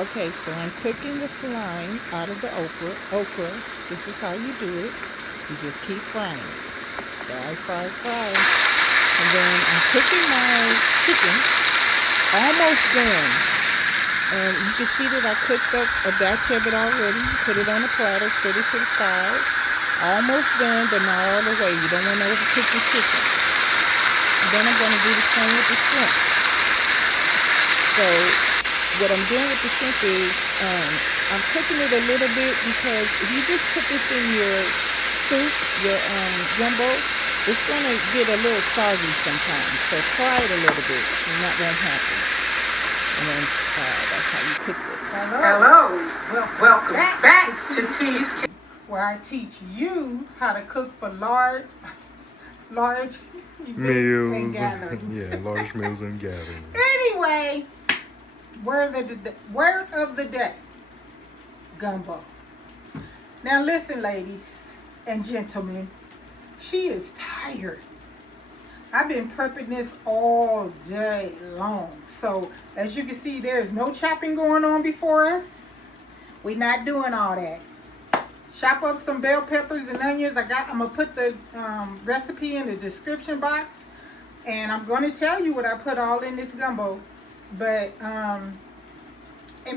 Okay, so I'm cooking the slime out of the okra. This is how you do it. You just keep frying it. Fry. And then I'm cooking my chicken. Almost done. And you can see that I cooked up a batch of it already. Put it on a platter, set it to the side. Almost done, but not all the way. You don't want to overcook your chicken. And then I'm going to do the same with the shrimp. So what I'm doing with the shrimp is I'm cooking it a little bit because if you just put this in your soup, your gumbo, it's going to get a little soggy sometimes. So fry it a little bit and that won't happen. And then that's how you cook this. Hello. Welcome back to T's, where I teach you how to cook for large meals and gatherings. Yeah, large meals and gatherings. Anyway, word of the day, gumbo. Now listen, ladies and gentlemen, she is tired. I've been prepping this all day long. So as you can see, there's no chopping going on before us. We're not doing all that. Chop up some bell peppers and onions. I'm gonna put the recipe in the description box, and I'm gonna tell you what I put all in this gumbo. But and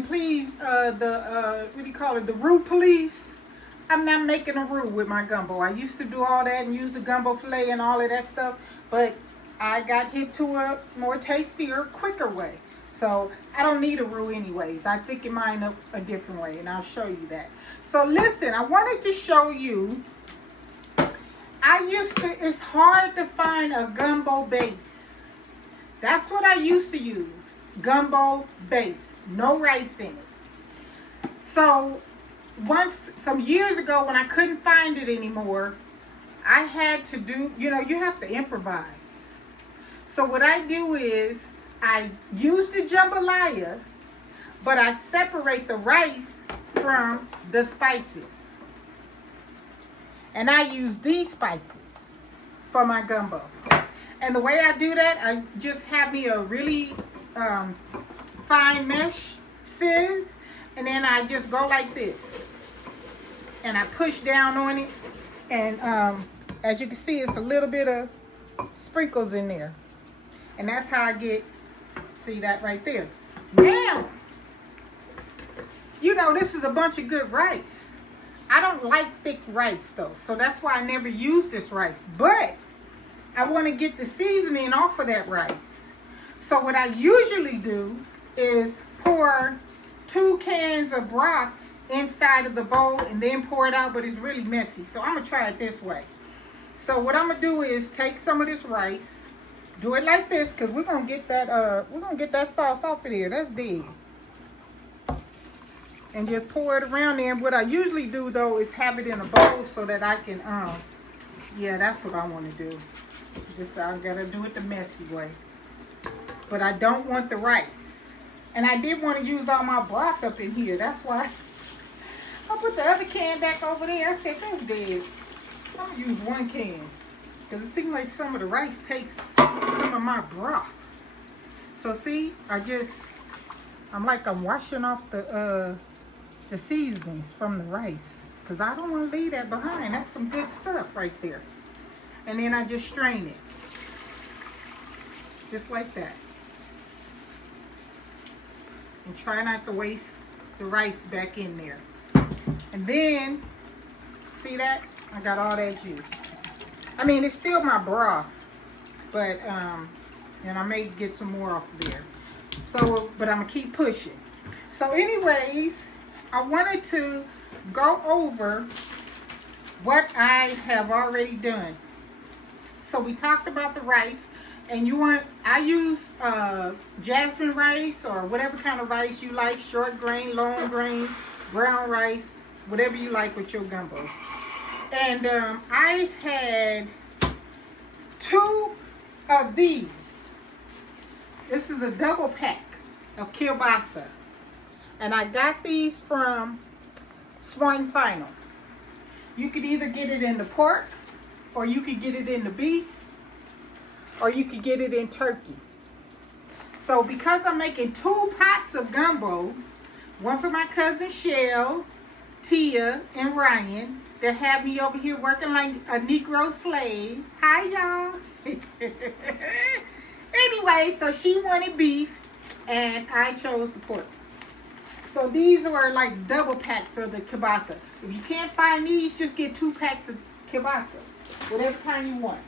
please, what do you call it? The roux police. I'm not making a roux with my gumbo. I used to do all that and use the gumbo filet and all of that stuff, but I got hip to a more tastier, quicker way. So I don't need a roux anyways. I think of mine a different way, and I'll show you that. So listen, I wanted to show you, it's hard to find a gumbo base. That's what I used to use, gumbo base, no rice in it. So some years ago when I couldn't find it anymore, I had to do, you have to improvise. So what I do is I use the jambalaya, but I separate the rice from the spices. And I use these spices for my gumbo. And the way I do that, I just have me a really fine mesh sieve, and then I just go like this. And I push down on it, and as you can see, it's a little bit of sprinkles in there. And that's how I get, see that right there. Now, this is a bunch of good rice. I don't like thick rice though, so that's why I never use this rice. But I want to get the seasoning off of that rice. So what I usually do is pour 2 cans of broth inside of the bowl and then pour it out, but it's really messy. So I'm gonna try it this way. So what I'm gonna do is take some of this rice, do it like this, because we're gonna get that sauce off of there. That's big. And just pour it around there. And what I usually do though is have it in a bowl so that I can yeah, that's what I want to do. I gotta do it the messy way. But I don't want the rice. And I did want to use all my broth up in here. That's why I put the other can back over there. I said, that's dead. I'm going to use 1 can. Because it seems like some of the rice takes some of my broth. So see, I'm washing off the seasonings from the rice. Because I don't want to leave that behind. That's some good stuff right there. And then I just strain it. Just like that. And try not to waste the rice back in there. And then, see that? I got all that juice. I mean, it's still my broth, but, and I may get some more off there. So, but I'm gonna keep pushing. So anyways, I wanted to go over what I have already done. So we talked about the rice, and I use jasmine rice or whatever kind of rice you like, short grain, long grain, brown rice, whatever you like with your gumbo. And I had 2 of these. This is a double pack of kielbasa. And I got these from Smart & Final. You could either get it in the pork, or you could get it in the beef, or you could get it in turkey. So because I'm making 2 pots of gumbo, one for my cousin Chell, Tia, and Ryan that have me over here working like a Negro slave. Hi, y'all. Anyway, so she wanted beef, and I chose the pork. So these are like double packs of the kielbasa. If you can't find these, just get 2 packs of kielbasa, whatever kind you want.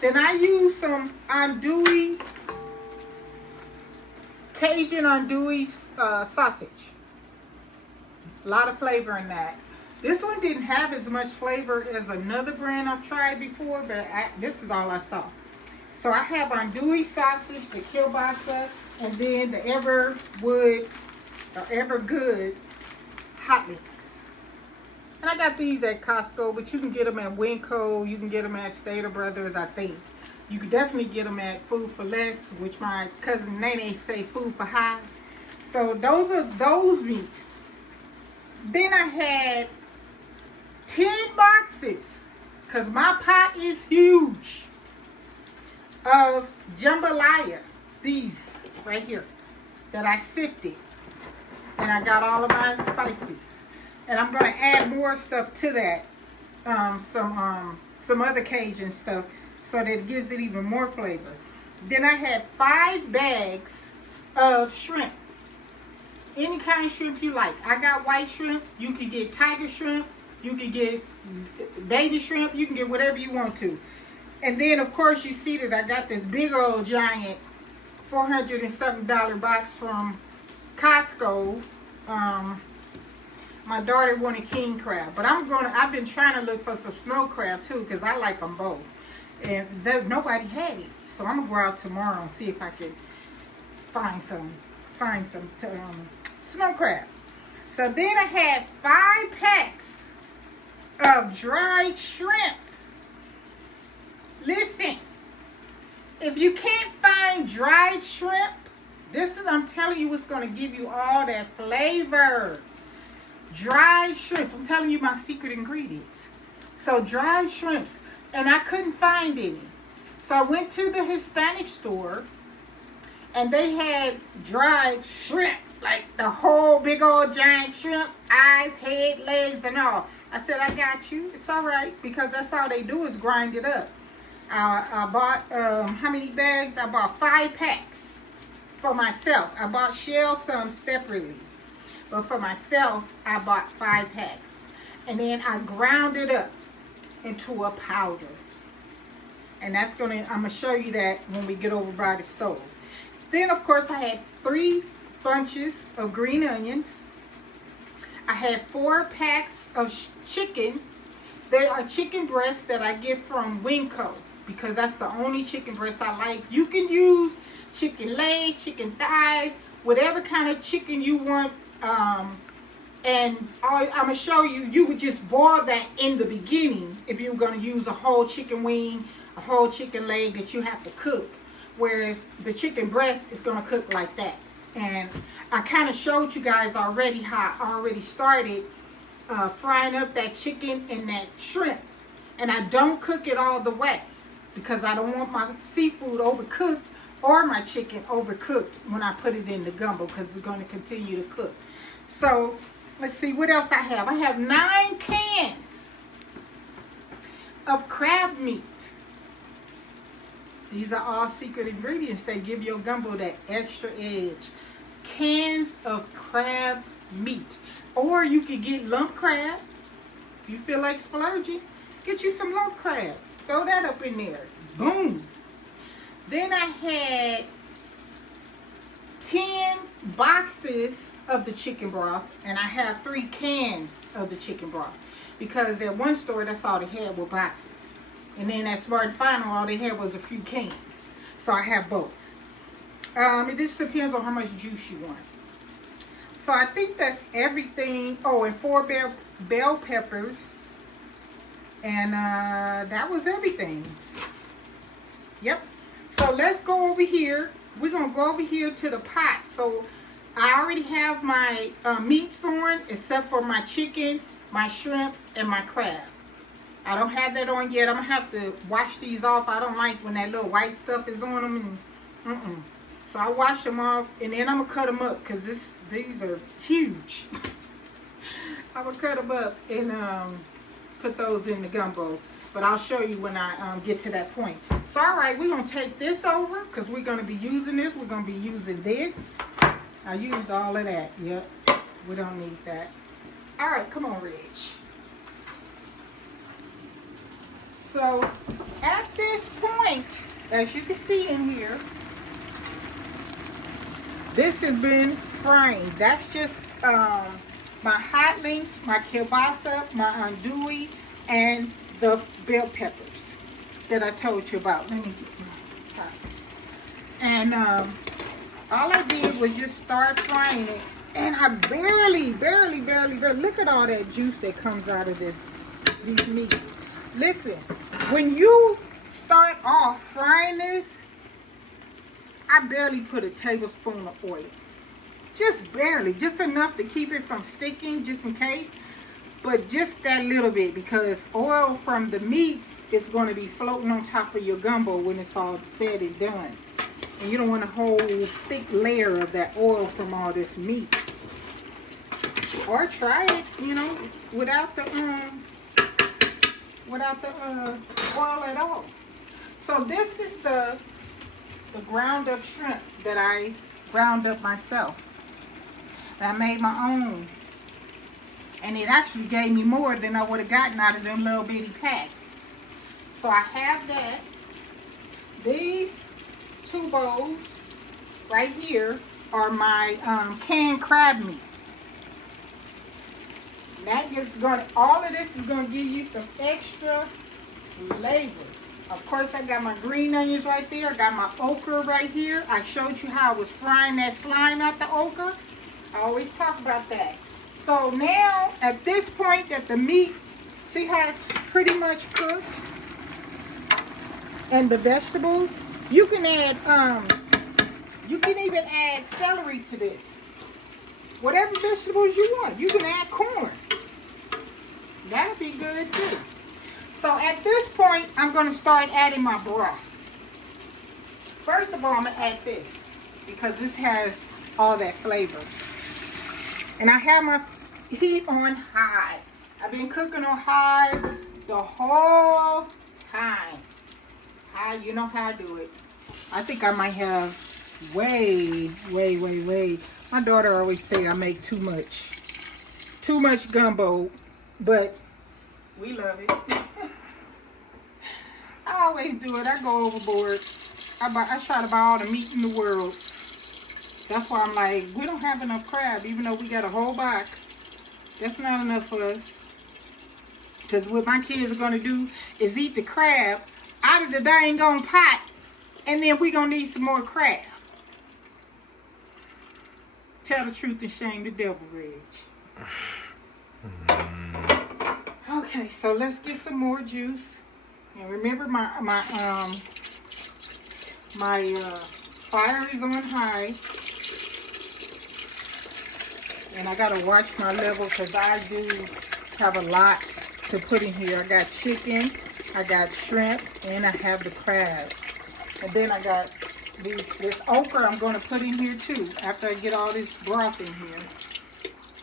Then I use some andouille, Cajun andouille sausage. A lot of flavor in that. This one didn't have as much flavor as another brand I've tried before, but this is all I saw. So I have andouille sausage, the kielbasa, and then the ever good hot links. And I got these at Costco, but you can get them at Winco. You can get them at Stater Brothers, I think. You can definitely get them at Food for Less, which my cousin Nene say Food for High. So those are those meats. Then I had 10 boxes, because my pot is huge, of jambalaya. These right here that I sifted. And I got all of my spices. And I'm going to add more stuff to that. Some other Cajun stuff, so that it gives it even more flavor. Then I had 5 bags of shrimp. Any kind of shrimp you like. I got white shrimp. You can get tiger shrimp. You can get baby shrimp. You can get whatever you want to. And then, of course, you see that I got this big old giant $400 and something box from Costco. My daughter wanted king crab, but I've been trying to look for some snow crab too, because I like them both, and nobody had it. So I'm gonna go out tomorrow and see if I can find some snow crab. So then I had 5 packs of dried shrimps. Listen, if you can't find dried shrimp, I'm telling you what's going to give you all that flavor. Dried shrimps. I'm telling you my secret ingredients. So dried shrimps. And I couldn't find any. So I went to the Hispanic store. And they had dried shrimp. Like the whole big old giant shrimp. Eyes, head, legs, and all. I said, I got you. It's all right. Because that's all they do is grind it up. I bought, how many bags? I bought 5 packs. For myself, I bought Chell some separately, but for myself, I bought 5 packs, and then I ground it up into a powder, and I'm gonna show you that when we get over by the stove. Then, of course, I had 3 bunches of green onions. I had 4 packs of chicken. They are chicken breasts that I get from Winco, because that's the only chicken breast I like. You can use chicken legs, chicken thighs, whatever kind of chicken you want. And I'm going to show you, you would just boil that in the beginning if you're going to use a whole chicken wing, a whole chicken leg that you have to cook. Whereas the chicken breast is going to cook like that. And I kind of showed you guys already how I already started frying up that chicken and that shrimp. And I don't cook it all the way, because I don't want my seafood overcooked or my chicken overcooked when I put it in the gumbo, because it's going to continue to cook. So let's see what else I have. I have 9 cans of crab meat. These are all secret ingredients that give your gumbo that extra edge. Cans of crab meat. Or you could get lump crab. If you feel like splurging, get you some lump crab. Throw that up in there. Boom. Then I had 10 boxes of the chicken broth, and I have 3 cans of the chicken broth, because at one store that's all they had were boxes, and then at Smart and Final all they had was a few cans. So I have both. It just depends on how much juice you want. So I think that's everything. Oh, and 4 bell peppers, and that was everything. Yep. So let's go over here. We're going to go over here to the pot. So I already have my meats on, except for my chicken, my shrimp, and my crab. I don't have that on yet. I'm going to have to wash these off. I don't like when that little white stuff is on them. So I wash them off, and then I'm gonna cut them up because these are huge. I'm gonna cut them up and put those in the gumbo. But I'll show you when I get to that point. So all right, we're gonna take this over because we're gonna be using this. We're gonna be using this. I used all of that. Yep, we don't need that. All right, come on, Rich. So at this point, as you can see in here, this has been frying. That's just my hot links, my kielbasa, my andouille, and the bell peppers that I told you about. Let me get my top. And all I did was just start frying it. And I barely, look at all that juice that comes out of these meats. Listen, when you start off frying this, I barely put a tablespoon of oil. Just barely, just enough to keep it from sticking, just in case. But just that little bit, because oil from the meats is going to be floating on top of your gumbo when it's all said and done. And you don't want a whole thick layer of that oil from all this meat. Or try it, you know, without the oil at all. So this is the ground up shrimp that I ground up myself. And I made my own. And it actually gave me more than I would have gotten out of them little bitty packs. So I have that. These 2 bowls right here are my canned crab meat. That is going, all of this is going to give you some extra flavor. Of course, I got my green onions right there. I got my okra right here. I showed you how I was frying that slime out the okra. I always talk about that. So now, at this point that the meat, see how it's pretty much cooked? And the vegetables, you can add, you can even add celery to this. Whatever vegetables you want. You can add corn. That'd be good too. So at this point, I'm going to start adding my broth. First of all, I'm going to add this because this has all that flavor. And I have my heat on high. I've been cooking on high the whole time. High, you know how I do it. I think I might have way. My daughter always say I make too much gumbo, but we love it. I always do it. I go overboard. I try to buy all the meat in the world. That's why I'm like, we don't have enough crab, even though we got a whole box. That's not enough for us. Because what my kids are going to do is eat the crab out of the dang gone pot, and then we going to need some more crab. Tell the truth and shame the devil, Reg. Okay, so let's get some more juice. And remember my fire is on high. And I gotta watch my level because I do have a lot to put in here. I got chicken, I got shrimp, and I have the crab. And then I got this okra I'm gonna put in here too. After I get all this broth in here,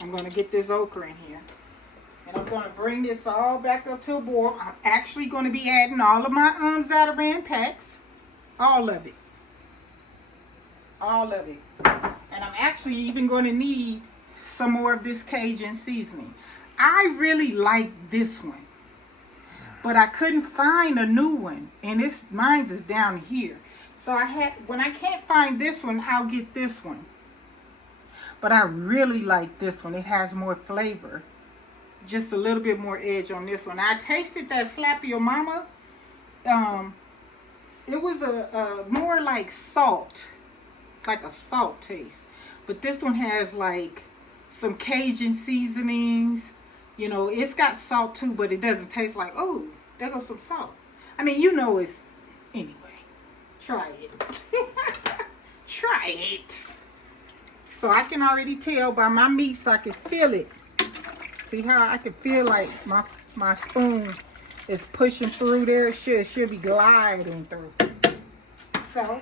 I'm gonna get this okra in here. And I'm gonna bring this all back up to a boil. I'm actually gonna be adding all of my Zatarain packs. All of it. All of it. And I'm actually even gonna need some more of this Cajun seasoning. I really like this one, but I couldn't find a new one, and mine's is down here. So when I can't find this one, I'll get this one. But I really like this one. It has more flavor, just a little bit more edge on this one. I tasted that Slap Your Mama. It was a more like salt, like a salt taste. But this one has like some Cajun seasonings. You know, it's got salt too, but it doesn't taste like, oh, there goes some salt. I mean, you know it's, anyway, try it. Try it. So I can already tell by my meats, I can feel it. See how I can feel like my spoon is pushing through there. It should be gliding through. So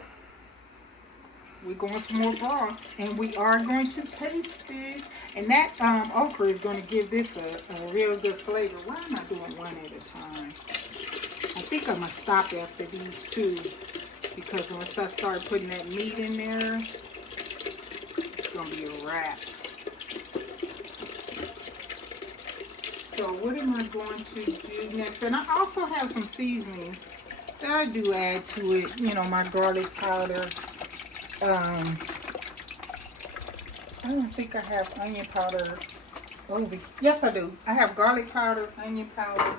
we're going for more broth, and we are going to taste this. And that okra is going to give this a real good flavor. Why am I doing one at a time? I think I'm going to stop after these two, because once I start putting that meat in there, it's going to be a wrap. So what am I going to do next? And I also have some seasonings that I do add to it. You know, my garlic powder. I don't think I have onion powder over. Yes, I do. I have garlic powder, onion powder,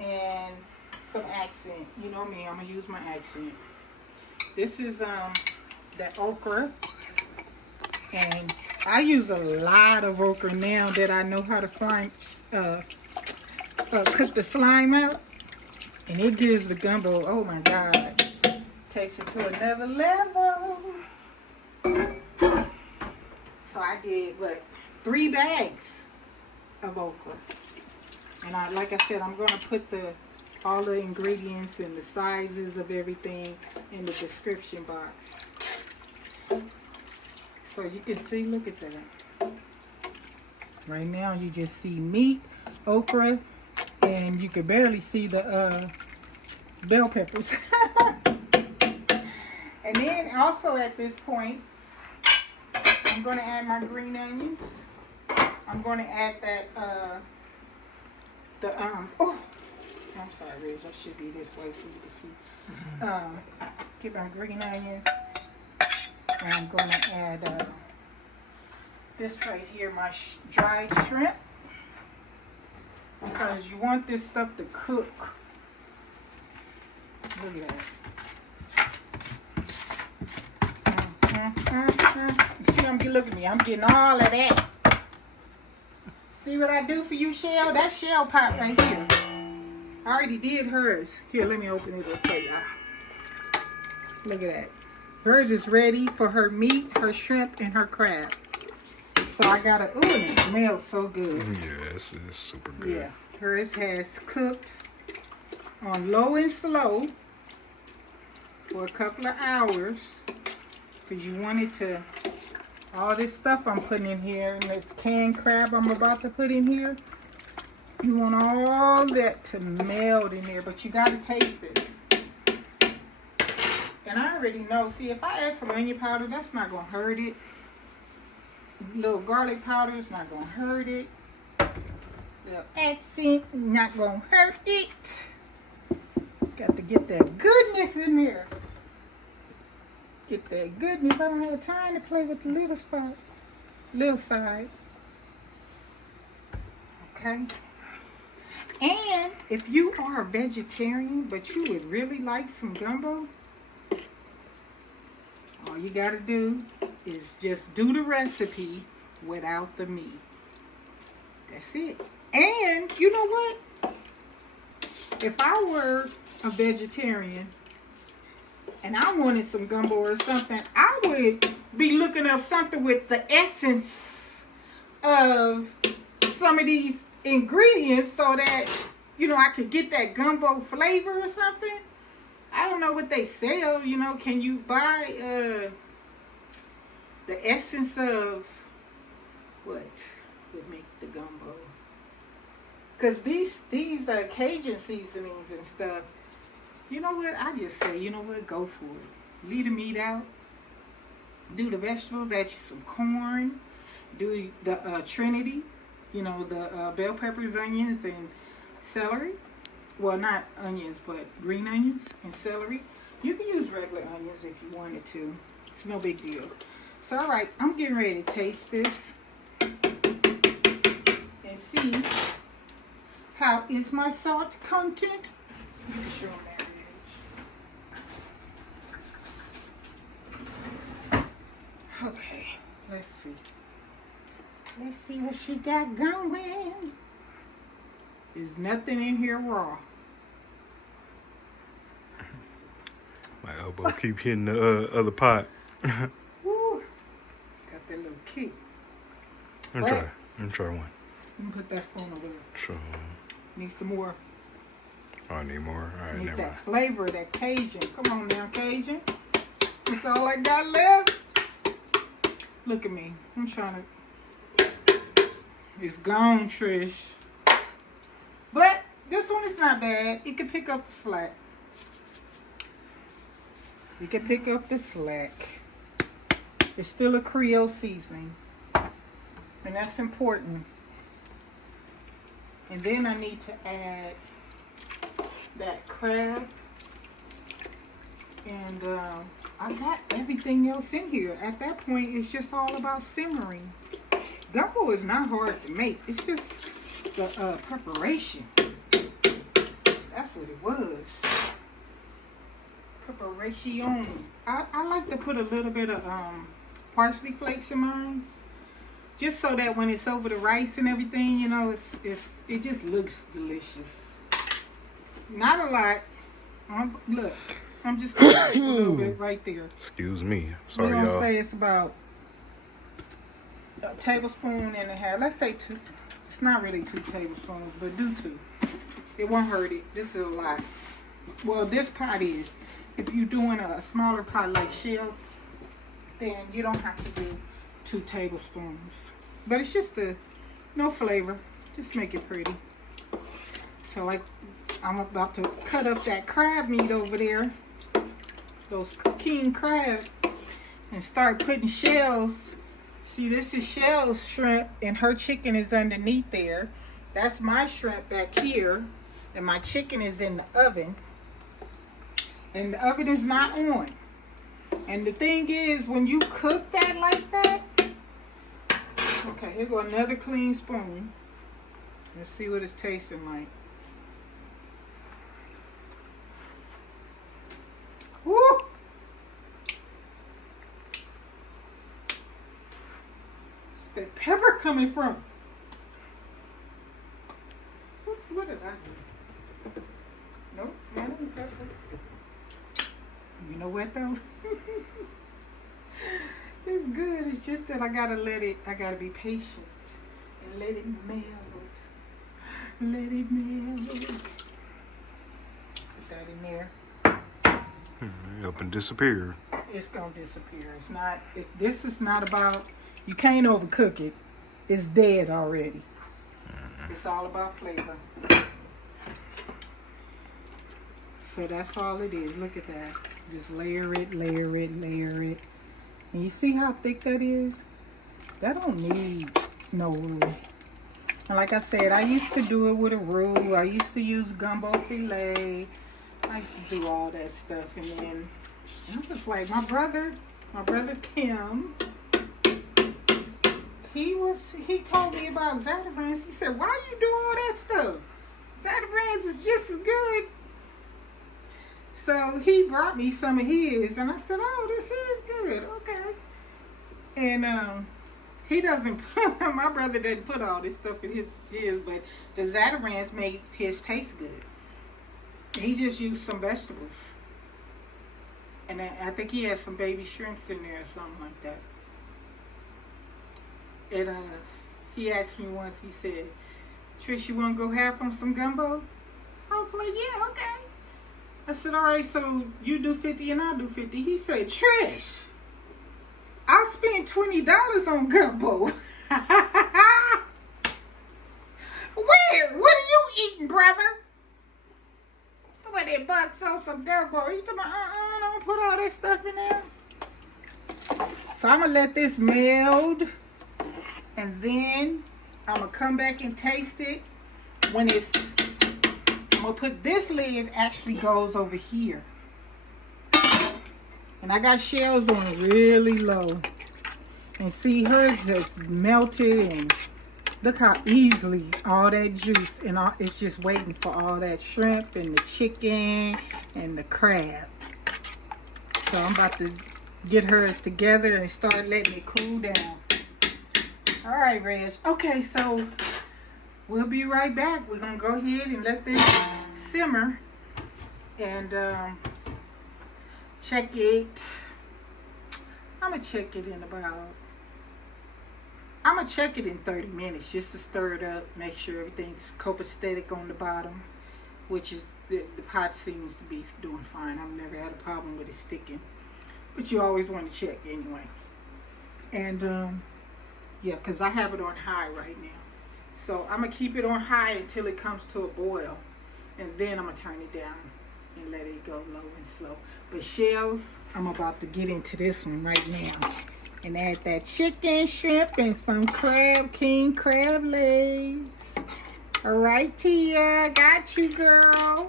and some accent. You know me, I'm gonna use my accent. This is the okra, and I use a lot of okra now that I know how to cook the slime out, and it gives the gumbo, oh my God, takes it to another level. So I did, what, 3 bags of okra. And like I said, I'm going to put all the ingredients and the sizes of everything in the description box. So you can see, look at that. Right now you just see meat, okra, and you can barely see the bell peppers. And then also at this point, I'm going to add my green onions. I'm going to add that, oh, I'm sorry, Reg, I should be this way so you can see. Get my green onions. And I'm going to add this right here, my dried shrimp. Because you want this stuff to cook. Look at that. You see, look at me. I'm getting all of that. See what I do for you, Chell? That Chell pot right here. I already did hers. Here, let me open it up for y'all. Look at that. Hers is ready for her meat, her shrimp, and her crab. So I got ooh, and it smells so good. Yes, it's super good. Yeah, hers has cooked on low and slow for a couple of hours. Because you want it to, all this stuff I'm putting in here, and this canned crab I'm about to put in here, you want all that to meld in there, but you got to taste this. And I already know, see, if I add some onion powder, that's not going to hurt it. Little garlic powder is not going to hurt it. Little accent, not going to hurt it. Got to get that goodness in there. Get that goodness. I don't have time to play with the little spot. Little side. Okay. And if you are a vegetarian, but you would really like some gumbo, all you got to do is just do the recipe without the meat. That's it. And you know what? If I were a vegetarian and I wanted some gumbo or something, I would be looking up something with the essence of some of these ingredients so that, you know, I could get that gumbo flavor or something. I don't know what they sell, you know. Can you buy the essence of what would make the gumbo? Because these Cajun seasonings and stuff, you know what? I just say, you know what? Go for it. Leave the meat out. Do the vegetables. Add you some corn. Do the Trinity. You know, the bell peppers, onions, and celery. Well, not onions, but green onions and celery. You can use regular onions if you wanted to. It's no big deal. So, all right. I'm getting ready to taste this. And see how is my salt content. You can show them that. Okay, let's see. Let's see what she got going. There's nothing in here raw. My elbow keep hitting the other pot. Woo, got that little kick. Let me try one. Let me put that spoon over there. Sure. Need some more. Oh, I need more. All right, Need never that mind. flavor, that Cajun. Come on now, Cajun. That's all I got left. Look at me. I'm trying to. It's gone, Trish. But this one is not bad. It can pick up the slack. You can pick up the slack. It's still a Creole seasoning. And that's important. And then I need to add that crab. And I got everything else in here. At that point, it's just all about simmering. Gumbo is not hard to make. It's just the preparation. That's what it was. Preparation. I like to put a little bit of parsley flakes in mine. Just so that when it's over the rice and everything, you know, it just looks delicious. Not a lot. Look, I'm just going to put a little bit right there. Excuse me. Sorry, We're going to y'all. say it's about a tablespoon and a half. Let's say 2. It's not really 2 tablespoons, but do 2. It won't hurt it. This is a lot. Well, this pot is. If you're doing a smaller pot like shells, then you don't have to do 2 tablespoons. But it's just no flavor. Just make it pretty. So like I'm about to cut up that crab meat over there. Those king crabs. And start putting shells. See, this is Shell's shrimp and her chicken is underneath there. That's my shrimp back here. And my chicken is in the oven. And the oven is not on. And the thing is, when you cook that like that, okay, here go another clean spoon. Let's see what it's tasting like. Woo! Where's that pepper coming from? What did I do? Nope, not any pepper. You know what though? It's good. It's just that I gotta be patient and let it melt. Let it melt. Put that in there. Up and disappeared. It's gonna disappear. This is not about, you can't overcook it. It's dead already. It's all about flavor. So that's all it is. Look at that. Just layer it, layer it, layer it. And you see how thick that is? That don't need no roux. And like I said, I used to do it with a roux. I used to use gumbo filet. I used to do all that stuff. And then I was like, my brother Kem, he told me about Zatarain's. He said, why you do all that stuff? Zatarain's is just as good. So he brought me some of his, and I said, oh, this is good. Okay. And he doesn't put, my brother doesn't put all this stuff in his, but the Zatarain's made his taste good. He just used some vegetables. And I think he had some baby shrimps in there or something like that. And he asked me once, he said, Trish, you want to go half on some gumbo? I was like, yeah, okay. I said, all right, so you do 50 and I'll do 50. He said, Trish, I spent $20 on gumbo. Where? What are you eating, brother? $20 on some gumbo. You talking about, don't put all that stuff in there. So I'm going to let this meld. And then I'm going to come back and taste it when it's... I'm going to put this lid actually goes over here. And I got shells on it really low. And see, hers has melted. And look how easily all that juice and all, it's just waiting for all that shrimp and the chicken and the crab. So I'm about to get hers together and start letting it cool down. All right, Reg. Okay, so... we'll be right back. We're going to go ahead and let this simmer and check it. I'm going to check it in I'm going to check it in 30 minutes just to stir it up, make sure everything's copacetic on the bottom, which is, the pot seems to be doing fine. I've never had a problem with it sticking, but you always want to check anyway. And yeah, because I have it on high right now. So I'm going to keep it on high until it comes to a boil. And then I'm going to turn it down and let it go low and slow. But shells, I'm about to get into this one right now. And add that chicken, shrimp, and some king crab legs. All right, Tia, got you, girl.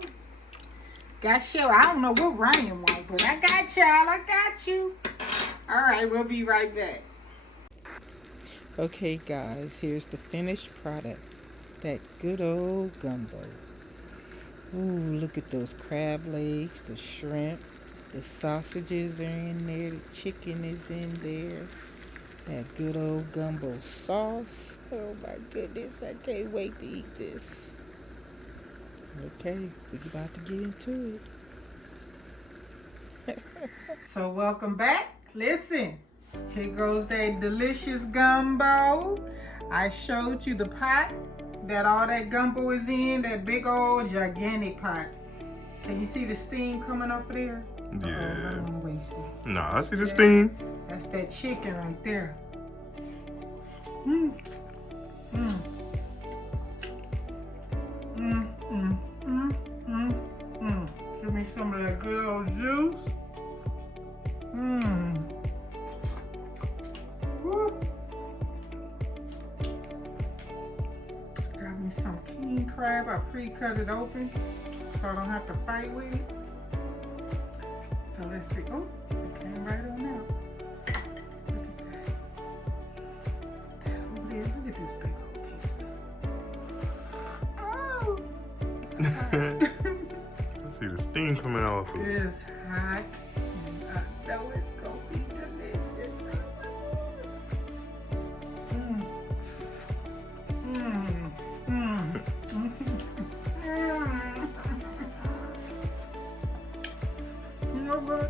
Got you. I don't know what Ryan wants, but I got y'all. I got you. All right, we'll be right back. Okay, guys, here's the finished product. That good old gumbo. Ooh, look at those crab legs, the shrimp, the sausages are in there, the chicken is in there. That good old gumbo sauce. Oh my goodness, I can't wait to eat this. Okay, we're about to get into it. So welcome back. Listen, here goes that delicious gumbo. I showed you the pot that all that gumbo is in, that big old gigantic pot. Can you see the steam coming off of there? Yeah. I don't want to waste it. Nah, I see the steam. That's that chicken right there. Mmm. Mmm. Mmm. Mmm. Mmm. Mmm. Mmm. Give me some of that good old juice. Mmm. Woo. Got me some king crab. I pre-cut it open so I don't have to fight with it. So let's see. Oh, it came right on out. Look at that. That over there. Look at this big old piece. Oh, it's hot. I see the steam coming off of it. It is hot. And I know it's gonna be delicious. Mmm. Mmm. Mmm. You know what?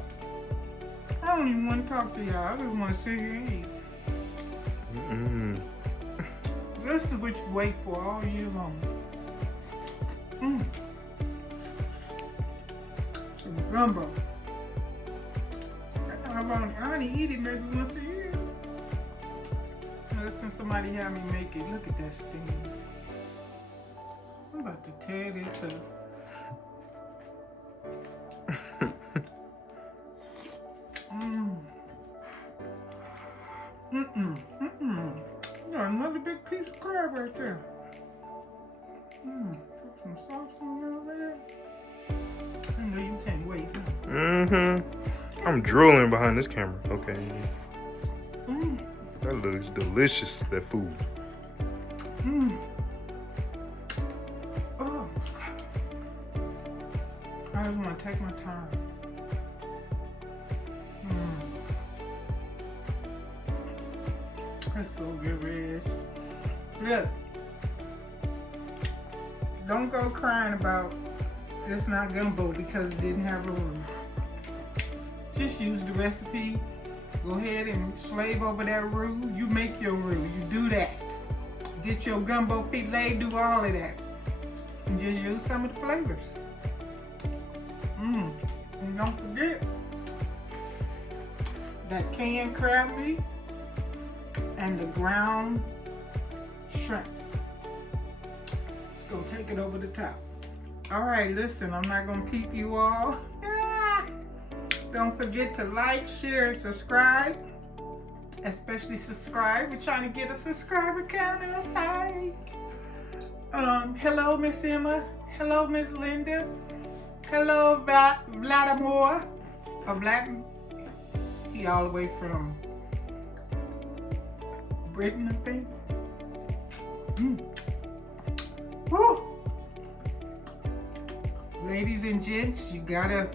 I don't even want to talk to y'all. I just want to sit here and eat. This is what you wait for all year long. Some gumbo. I only eat it maybe once a year. Unless somebody have me make it. Look at that steam. I'm about to tear this up. Got another big piece of crab right there. Put some sauce on there over there. I know you can't wait, huh? I'm drooling behind this camera. Okay. That looks delicious, that food. Oh. I just want to take my time. That's so good, Reg. Look. Don't go crying about it's not gumbo because it didn't have a roux. Just use the recipe. Go ahead and slave over that roux. You make your roux. You do that. Get your gumbo filet. Do all of that. And just use some of the flavors. And don't forget that canned crab meat and the ground shrimp. Just go take it over the top. All right, listen, I'm not gonna keep you all. Don't forget to like, share, and subscribe. Especially subscribe. We're trying to get a subscriber count up high. Hello, Miss Emma. Hello, Miss Linda. Hello, Vladimir. He all the way from Britain, I think. Woo! Ladies and gents, you gotta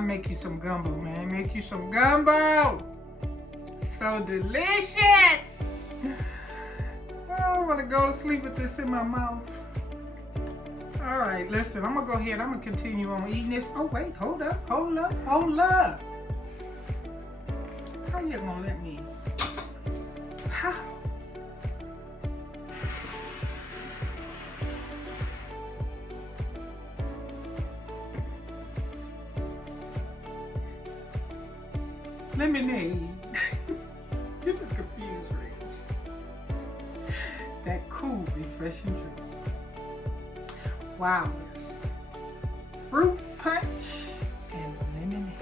make you some gumbo, man. Make you some gumbo. So delicious. Oh, I wanna go to sleep with this in my mouth. All right, listen, I'm gonna go ahead. I'm gonna continue on eating this. Oh wait, hold up. How you gonna let me? How? Lemonade. refreshing drink. Wowers, fruit punch, and lemonade.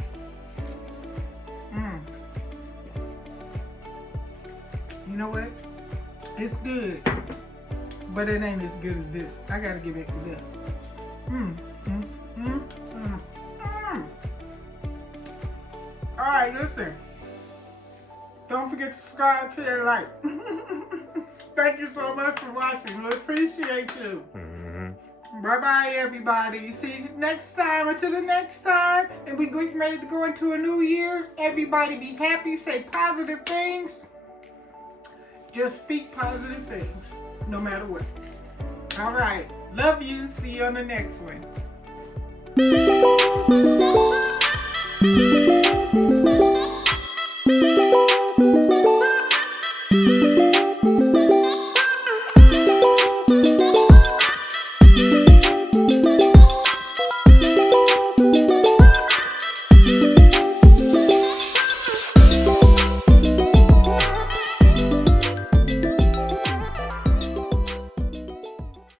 You know what? It's good, but it ain't as good as this. I gotta get back to that. All right, listen. Don't forget to subscribe, share, and like. Thank you so much for watching. We appreciate you. Bye-bye, everybody. See you next time. Until the next time. And we getting ready to go into a new year. Everybody be happy. Say positive things. Just speak positive things. No matter what. All right. Love you. See you on the next one.